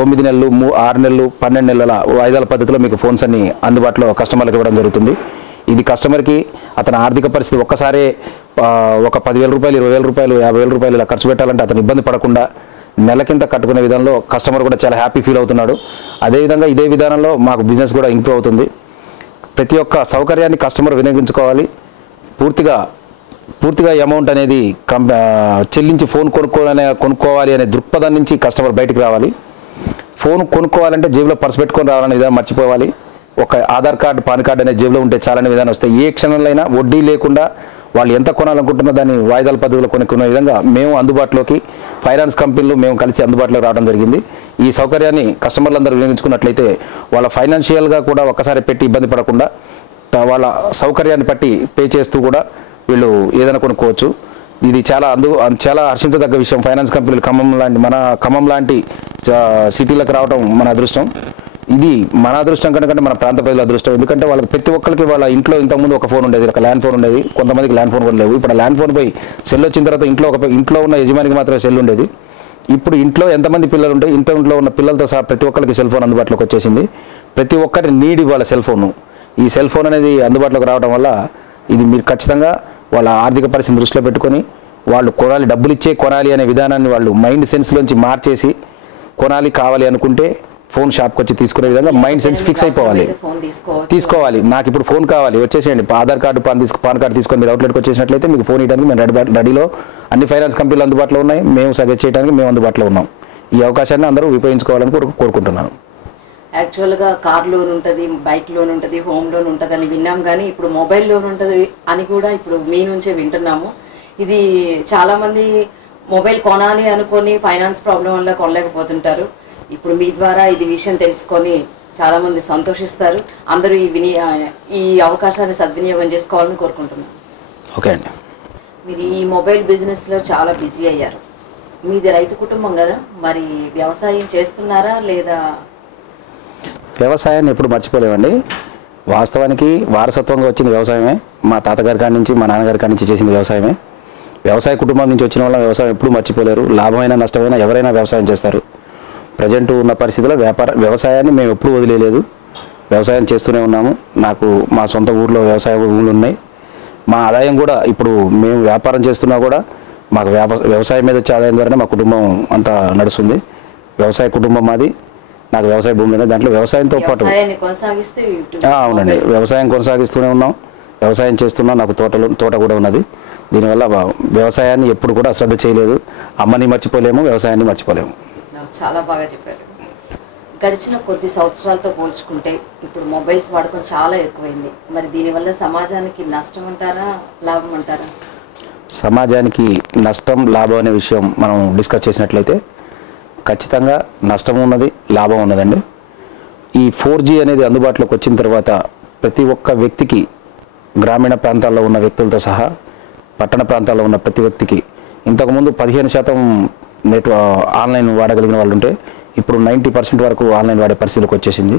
9 నెలలు 6 నెలలు 12 నెలల వాయిదాల పద్ధతిలో మీకు ఫోన్స్ అన్ని అందుబాటులో కస్టమర్లకు ఇవ్వడం జరుగుతుంది. ఇది కస్టమర్కి అతని ఆర్థిక పరిస్థితి ఒక్కసారే ఒక 10,000 రూపాయలు 20,000 రూపాయలు 50,000 రూపాయలు ఇలా ఖర్చు పెట్టాలంటే అతను ఇబ్బంది పడకుండా నెలకింత కట్టుకునే విధంలో కస్టమర్ కూడా చాలా హ్యాపీ ఫీల్ అవుతున్నాడు. అదేవిధంగా ఇదే విధానంలో మాకు బిజినెస్ కూడా ఇంప్రూవ్ అవుతుంది. ప్రతి ఒక్క సౌకర్యాన్ని కస్టమర్ వినియోగించుకోవాలి. పూర్తిగా అమౌంట్ అనేది చెల్లించి ఫోన్ కొనుక్కోవాలి అనే దృక్పథం నుంచి కస్టమర్ బయటకు రావాలి. ఫోన్ కొనుక్కోవాలంటే జేబులో పర్స్ పెట్టుకొని రావాలనే విధానం మర్చిపోవాలి. ఒక ఆధార్ కార్డు పాన్ కార్డు అనే జేబులో ఉంటే చాలనే విధానం వస్తాయి. ఏ క్షణంలో అయినా వడ్డీ లేకుండా వాళ్ళు ఎంత కొనాలనుకుంటున్నా దాన్ని వాయిదాల పద్ధతిలో కొనుక్కునే విధంగా మేము అందుబాటులోకి ఫైనాన్స్ కంపెనీలు మేము కలిసి అందుబాటులోకి రావడం జరిగింది. ఈ సౌకర్యాన్ని కస్టమర్లందరూ వినియోగించుకున్నట్లయితే వాళ్ళ ఫైనాన్షియల్గా కూడా ఒక్కసారి పెట్టి ఇబ్బంది పడకుండా వాళ్ళ సౌకర్యాన్ని బట్టి పే చేస్తూ కూడా వీళ్ళు ఏదైనా కొనుక్కోవచ్చు. ఇది చాలా హర్షించదగ్గ విషయం. ఫైనాన్స్ కంపెనీలు మన ఖమ్మం లాంటి సిటీలకు రావడం మన అదృష్టం. ఇది మన అదృష్టం కంటే మన ప్రాంత ప్రజల అదృష్టం. ఎందుకంటే వాళ్ళకి ప్రతి ఒక్కరికి వాళ్ళ ఇంట్లో ఇంతకుముందు ఒక ఫోన్ ఉండేది, ఒక ల్యాండ్ ఫోన్ ఉండేది. కొంతమందికి ల్యాండ్ ఫోన్ కూడా లేవు. ఇప్పుడు ల్యాండ్ ఫోన్ పోయి సెల్ వచ్చిన తర్వాత ఇంట్లో ఉన్న యజమానికి మాత్రమే సెల్ ఉండేది. ఇప్పుడు ఇంట్లో ఎంతమంది పిల్లలు ఉంటే ఇంట్లో ఉన్న పిల్లలతో సహా ప్రతి ఒక్కరికి సెల్ ఫోన్ అందుబాటులోకి వచ్చేసింది. ప్రతి ఒక్కరి నీడ్ ఇవ్వాలి సెల్ ఫోన్. ఈ సెల్ ఫోన్ అనేది అందుబాటులోకి రావడం వల్ల ఇది మీరు ఖచ్చితంగా వాళ్ళ ఆర్థిక పరిస్థితిని దృష్టిలో పెట్టుకొని వాళ్ళు డబ్బులు ఇచ్చే కొనాలి అనే విధానాన్ని వాళ్ళు మైండ్ సెన్స్లోంచి మార్చేసి కావాలి అనుకుంటే ఫోన్ షాప్కి వచ్చి తీసుకునే విధంగా మైండ్ సెన్స్ ఫిక్స్ అయిపోవాలి. తీసుకోవాలి, నాకు ఇప్పుడు ఫోన్ కావాలి వచ్చేసేయండి, ఆధార్ కార్డు పాన్ కార్డు తీసుకొని మీరు అవుట్లెట్కి వచ్చేసినట్లయితే మీకు ఫోన్ ఇవ్వడానికి మేము రెడీలో అన్ని ఫైనాన్స్ కంపెనీలు అందుబాటులో ఉన్నాయి. మేము సజెస్ట్ చేయడానికి మేము అందుబాటులో ఉన్నాం. ఈ అవకాశాన్ని అందరూ ఉపయోగించుకోవాలని కోరుకుంటున్నాను. యాక్చువల్గా కార్ లోన్ ఉంటుంది, బైక్ లోన్ ఉంటుంది, హోమ్ లోన్ ఉంటుంది అని విన్నాం. కానీ ఇప్పుడు మొబైల్ లోన్ ఉంటుంది అని కూడా ఇప్పుడు మీ నుంచే వింటున్నాము. ఇది చాలామంది మొబైల్ కొనాలి అనుకొని ఫైనాన్స్ ప్రాబ్లం వల్ల కొనలేకపోతుంటారు. ఇప్పుడు మీ ద్వారా ఇది విషయం తెలుసుకొని చాలామంది సంతోషిస్తారు. అందరూ ఈ అవకాశాన్ని సద్వినియోగం చేసుకోవాలని కోరుకుంటున్నాను. ఓకే అండి. మీరు ఈ మొబైల్ బిజినెస్లో చాలా బిజీ అయ్యారు. మీది రైతు కుటుంబం కదా, మరి వ్యవసాయం చేస్తున్నారా లేదా? వ్యవసాయాన్ని ఎప్పుడు మర్చిపోలేమండి. వాస్తవానికి వారసత్వంగా వచ్చింది వ్యవసాయమే. మా తాతగారి కాడి నుంచి మా నాన్నగారి కాడి నుంచి చేసింది వ్యవసాయమే. వ్యవసాయ కుటుంబం నుంచి వచ్చిన వాళ్ళ వ్యవసాయం ఎప్పుడు మర్చిపోలేరు. లాభమైనా నష్టమైనా ఎవరైనా వ్యవసాయం చేస్తారు. ప్రజెంట్ ఉన్న పరిస్థితుల్లో వ్యవసాయాన్ని మేము ఎప్పుడూ వదిలేదు. వ్యవసాయం చేస్తూనే ఉన్నాము. నాకు మా సొంత ఊర్లో వ్యవసాయ భూములు ఉన్నాయి. మా ఆదాయం కూడా ఇప్పుడు మేము వ్యాపారం చేస్తున్నా కూడా మాకు వ్యవసాయం మీద వచ్చే ఆదాయం ద్వారానే మా కుటుంబం అంతా నడుస్తుంది. వ్యవసాయ కుటుంబం మాది. నాకు వ్యవసాయ భూములు ఉన్నాయి. దాంట్లో వ్యవసాయంతో పాటు అవునండి వ్యవసాయం కొనసాగిస్తూనే ఉన్నాం. వ్యవసాయం చేస్తున్నాం. నాకు తోట కూడా ఉన్నది. దీనివల్ల వ్యవసాయాన్ని ఎప్పుడు కూడా అశ్రద్ధ చేయలేదు. అమ్మని మర్చిపోలేము, వ్యవసాయాన్ని మర్చిపోలేము. చాలా బాగా చెప్పారు. గడిచిన కొద్ది సంవత్సరాలతో పోల్చుకుంటే ఇప్పుడు మొబైల్స్ వాడకం చాలా ఎక్కువైంది. మరి దీనివల్ల సమాజానికి నష్టం అంటారా, లాభం అంటారా? సమాజానికి నష్టం లాభం అనే విషయం మనం డిస్కస్ చేసినట్లయితే ఖచ్చితంగా నష్టం ఉన్నది, లాభం ఉన్నదండి. ఈ 4G అనేది అందుబాటులోకి వచ్చిన తర్వాత ప్రతి ఒక్క వ్యక్తికి, గ్రామీణ ప్రాంతాల్లో ఉన్న వ్యక్తులతో సహా పట్టణ ప్రాంతాల్లో ఉన్న ప్రతి వ్యక్తికి ఇంతకుముందు 15% ఆన్లైన్ వాడగలిగిన వాళ్ళు ఉంటే ఇప్పుడు 90% వరకు ఆన్లైన్ వాడే పరిస్థితికి వచ్చేసింది.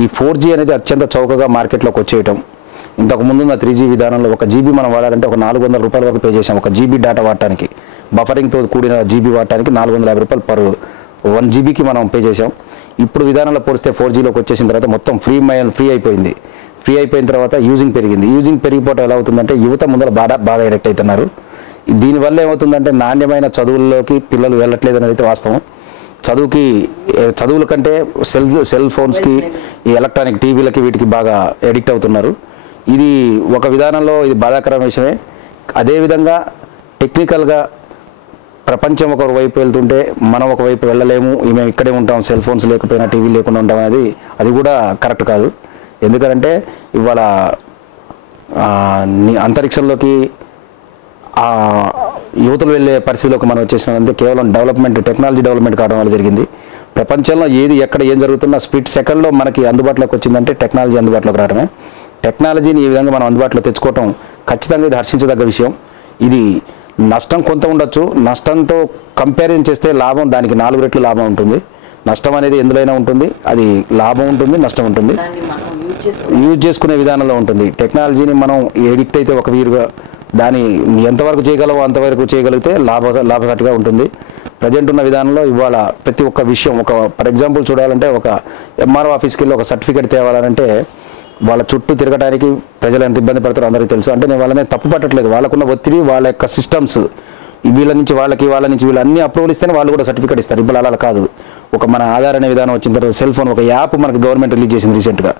ఈ 4G అనేది అత్యంత చౌకగా మార్కెట్లోకి వచ్చేయటం. ఇంతకుముందు ఉన్న 3G విధానంలో 1 GB మనం వాడాలంటే ఒక 400 రూపాయల వరకు పే చేసాం. 1 GB డేటా వాడటానికి, బఫరింగ్తో కూడిన GB వాడటానికి 450 రూపాయలు పర్ 1 GBకి మనం పే చేసాం. ఇప్పుడు విధానంలో పోలిస్తే 4Gలోకి వచ్చేసిన తర్వాత మొత్తం ఫ్రీ అయిపోయింది. ఫ్రీ అయిపోయిన తర్వాత యూజింగ్ పెరిగింది. యూజింగ్ పెరిగిపోవడం ఎలా అవుతుందంటే యువత ముందర బాగా ఎడిక్ట్ అవుతున్నారు. దీనివల్ల ఏమవుతుందంటే నాణ్యమైన చదువుల్లోకి పిల్లలు వెళ్ళట్లేదు అనేది అయితే వాస్తవం. చదువుల కంటే సెల్ ఫోన్స్కి, ఈ ఎలక్ట్రానిక్ టీవీలకి వీటికి బాగా ఎడిక్ట్ అవుతున్నారు. ఇది ఒక విధానంలో ఇది బాధాకరమైన విషయమే. అదేవిధంగా టెక్నికల్గా ప్రపంచం ఒక వైపు వెళ్తుంటే మనం ఒకవైపు వెళ్ళలేము, మేము ఇక్కడే ఉంటాం, సెల్ ఫోన్స్ లేకపోయినా టీవీ లేకుండా ఉంటాం అనేది అది కూడా కరెక్ట్ కాదు. ఎందుకంటే ఇవాళ అంతరిక్షంలోకి యువతలు వెళ్ళే పరిస్థితిలోకి మనం వచ్చేసినంటే కేవలం టెక్నాలజీ డెవలప్మెంట్ కావడం వల్ల జరిగింది. ప్రపంచంలో ఎక్కడ ఏం జరుగుతున్నా స్ప్లిట్ సెకండ్లో మనకి అందుబాటులోకి వచ్చిందంటే టెక్నాలజీ అందుబాటులోకి రావడమే. టెక్నాలజీని ఈ విధంగా మనం అందుబాటులో తెచ్చుకోవటం ఖచ్చితంగా ఇది హర్షించదగ్గ విషయం. ఇది నష్టం కొంత ఉండొచ్చు, నష్టంతో కంపారిజన్ చేస్తే లాభం దానికి 4 రెట్లు లాభం ఉంటుంది. నష్టం అనేది ఎందులోనైనా ఉంటుంది, అది లాభం ఉంటుంది, నష్టం ఉంటుంది. యూజ్ చేసుకునే విధానంలో ఉంటుంది. టెక్నాలజీని మనం ఎడిక్ట్ అయితే ఒక వీరుగా దాన్ని ఎంతవరకు చేయగలవో అంతవరకు చేయగలిగితే లాభసాటిగా ఉంటుంది. ప్రజెంట్ ఉన్న విధానంలో ఇవాళ ప్రతి ఒక్క విషయం ఫర్ ఎగ్జాంపుల్ చూడాలంటే ఒక ఎంఆర్ఓ ఆఫీస్కి వెళ్ళి ఒక సర్టిఫికేట్ తేవాలంటే వాళ్ళ చుట్టూ తిరగడానికి ప్రజలు ఎంత ఇబ్బంది పడతారో అందరికీ తెలుసు. అంటే నేను వాళ్ళని తప్పు పట్టట్లేదు, వాళ్ళకున్న ఒత్తిడి, వాళ్ళ యొక్క సిస్టమ్స్, వీళ్ళ నుంచి వీళ్ళు అన్ని అప్రూవల్ ఇస్తేనే వాళ్ళు కూడా సర్టిఫికేట్ ఇస్తారు. ఇప్పుడు అలా కాదు. మన ఆధార్ అనే విధానం వచ్చిన తర్వాత సెల్ ఫోన్ ఒక యాప్ మనకి గవర్నమెంట్ రిలీజ్ చేసింది రీసెంట్గా.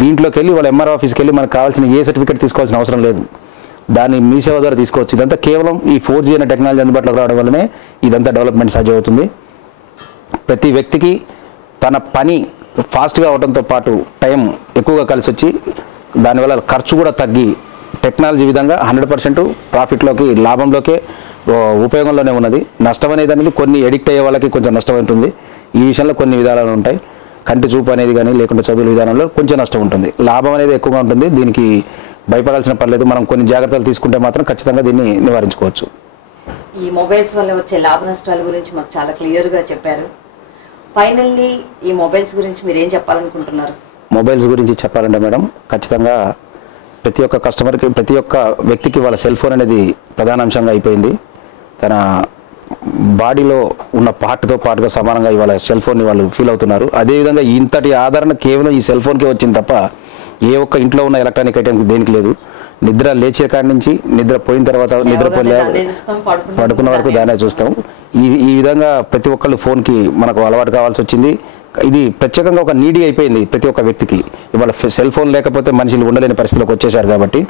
దీంట్లోకి వెళ్ళి వాళ్ళ ఎంఆర్ఓ ఆఫీస్కి వెళ్ళి మనకు కావాల్సిన ఏ సర్టిఫికేట్ తీసుకోవాల్సిన అవసరం లేదు, దాన్ని మీ సేవ ద్వారా తీసుకోవచ్చు. ఇదంతా కేవలం ఈ 4G అనే టెక్నాలజీ అందుబాటులోకి రావడం వల్లనే ఇదంతా డెవలప్మెంట్ సాధ్యమవుతుంది. ప్రతి వ్యక్తికి తన పని ఫాస్ట్గా అవడంతో పాటు టైం ఎక్కువగా కలిసి వచ్చి దానివల్ల ఖర్చు కూడా తగ్గి టెక్నాలజీ విధంగా 100% ప్రాఫిట్లోకి, లాభంలోకే, ఉపయోగంలోనే ఉన్నది. నష్టం అనేది కొన్ని ఎడిక్ట్ అయ్యే వాళ్ళకి కొంచెం నష్టం ఉంటుంది. ఈ విషయంలో కొన్ని విధానాలు ఉంటాయి. కంటి చూపు అనేది కానీ లేకుంటే చదువుల విధానంలో కొంచెం నష్టం ఉంటుంది. లాభం అనేది ఎక్కువగా ఉంటుంది. దీనికి భయపడాల్సిన పర్లేదు. మనం కొన్ని జాగ్రత్తలు తీసుకుంటే మాత్రం ఖచ్చితంగా దీన్ని నివారించుకోవచ్చు. ఈ మొబైల్స్ వల్ల వచ్చే లాభ నష్టాల గురించి మాకు చాలా క్లియర్గా చెప్పారు. ఫైనల్లీ ఈ మొబైల్స్ గురించి మీరు ఏం చెప్పాలనుకుంటున్నారు? మొబైల్స్ గురించి చెప్పాలంటే మేడం, ఖచ్చితంగా ప్రతి ఒక్క కస్టమర్కి, ప్రతి ఒక్క వ్యక్తికి వాళ్ళ సెల్ ఫోన్ అనేది ప్రధాన అంశంగా అయిపోయింది. తన బాడీలో ఉన్న పార్ట్తో పాటుగా సమానంగా ఇవాళ సెల్ ఫోన్ని వాళ్ళు ఫీల్ అవుతున్నారు. అదేవిధంగా ఇంతటి ఆదరణ కేవలం ఈ సెల్ ఫోన్కే వచ్చింది తప్ప ఏ ఒక్క ఇంట్లో ఉన్న ఎలక్ట్రానిక్ ఐటెంకి దేనికి లేదు. నిద్ర లేచే కాడి నుంచి నిద్ర పోయిన తర్వాత, పడుకున్న వరకు దానే చూస్తాం. ఈ విధంగా ప్రతి ఒక్కళ్ళు ఫోన్కి మనకు అలవాటు కావాల్సి వచ్చింది. ఇది ప్రత్యేకంగా ఒక నీడీ అయిపోయింది ప్రతి ఒక్క వ్యక్తికి. ఇవాళ సెల్ ఫోన్ లేకపోతే మనుషులు ఉండలేని పరిస్థితిలోకి వచ్చేసారు. కాబట్టి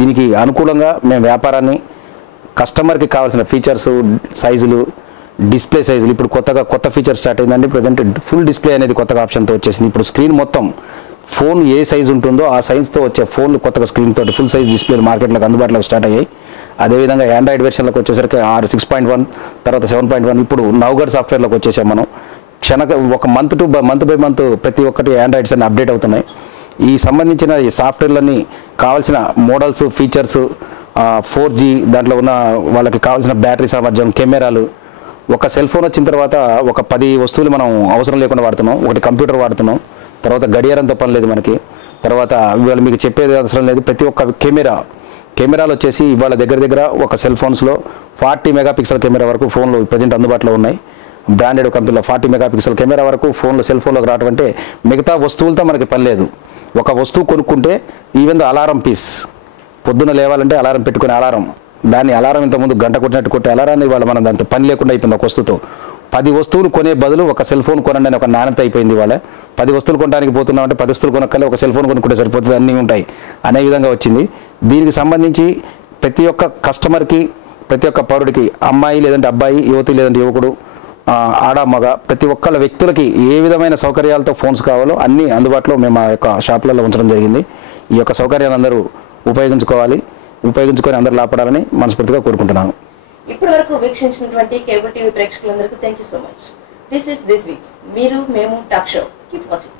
దీనికి అనుకూలంగా మేము వ్యాపారాన్ని, కస్టమర్కి కావాల్సిన ఫీచర్స్, సైజులు, డిస్ప్లే సైజులు, ఇప్పుడు కొత్త ఫీచర్ స్టార్ట్ అయిందండి. ప్రజెంట్ ఫుల్ డిస్ప్లే అనేది కొత్తగా ఆప్షన్తో వచ్చేసింది. ఇప్పుడు స్క్రీన్ మొత్తం ఫోన్ ఏ సైజు ఉంటుందో ఆ సైజుతో వచ్చే ఫోన్లు కొత్తగా స్క్రీన్ తోటి ఫుల్ సైజ్ డిస్ప్లేలు మార్కెట్లోకి అందుబాటులోకి స్టార్ట్ అయ్యాయి. అదేవిధంగా ఆండ్రాయిడ్ వెర్షన్లోకి వచ్చేసరికి 6.1 తర్వాత 7.1 ఇప్పుడు నౌగడ్ సాఫ్ట్వేర్లోకి వచ్చేసాం మనం. ఒక మంత్ బై మంత్ ప్రతి ఒక్కటి ఆండ్రాయిడ్స్ అన్ని అప్డేట్ అవుతున్నాయి. ఈ సంబంధించిన ఈ సాఫ్ట్వేర్లన్నీ కావాల్సిన మోడల్స్, ఫీచర్స్, 4G దాంట్లో ఉన్న వాళ్ళకి కావాల్సిన బ్యాటరీ సామర్థ్యం, కెమెరాలు, ఒక సెల్ ఫోన్ వచ్చిన తర్వాత ఒక 10 వస్తువులు మనం అవసరం లేకుండా వాడుతున్నాం. ఒకటి కంప్యూటర్ వాడుతున్నాం, తర్వాత గడియారంతో పని లేదు మనకి, తర్వాత ఇవాళ మీకు చెప్పేది అవసరం లేదు. ప్రతి ఒక్క కెమెరాలు వచ్చేసి ఇవాళ దగ్గర ఒక సెల్ ఫోన్స్లో 40 మెగాపిక్సెల్ కెమెరా వరకు ఫోన్లు ప్రజెంట్ అందుబాటులో ఉన్నాయి. బ్రాండెడ్ కంపెనీలో 40 మెగాపిక్సెల్ కెమెరా వరకు సెల్ ఫోన్లోకి రావడం అంటే మిగతా వస్తువులతో మనకి పని లేదు. ఒక వస్తువు కొనుక్కుంటే ఈవెన్ అలారం పీస్, పొద్దున్న లేవాలంటే అలారం పెట్టుకునే దాన్ని అలారం ఇంతకుముందు గంట కొట్టినట్టు కొట్టే అలారాన్ని ఇవాళ మనం దాంతో పని లేకుండా అయిపోయింది. ఒక వస్తువుతో 10 వస్తువులు కొనే బదులు ఒక సెల్ ఫోన్ కొనండి అని ఒక నాణ్యత అయిపోయింది. వాళ్ళ 10 వస్తువులు కొనడానికి పోతున్నామంటే 10 వస్తువులు కొనక్కలే ఒక సెల్ ఫోన్ కొనుక్కుంటే సరిపోతుంది, అన్నీ ఉంటాయి అనే విధంగా వచ్చింది. దీనికి సంబంధించి ప్రతి ఒక్క కస్టమర్కి, ప్రతి ఒక్క పౌరుడికి, అమ్మాయి లేదంటే అబ్బాయి, యువతి లేదంటే యువకుడు, ఆడ మగ, ప్రతి ఒక్కళ్ళ వ్యక్తులకి ఏ విధమైన సౌకర్యాలతో ఫోన్స్ కావాలో అన్నీ అందుబాటులో మేము ఆ యొక్క షాపులలో ఉంచడం జరిగింది. ఈ యొక్క సౌకర్యాన్ని అందరూ ఉపయోగించుకొని అందరూ లాభపడాలని మనస్ఫూర్తిగా కోరుకుంటున్నాను. ఇప్పటి వరకు వీక్షించినటువంటి కేబుల్ టీవీ ప్రేక్షకులందరికీ thank you so much. This week's మీరు మేము టాక్ షో. Keep watching.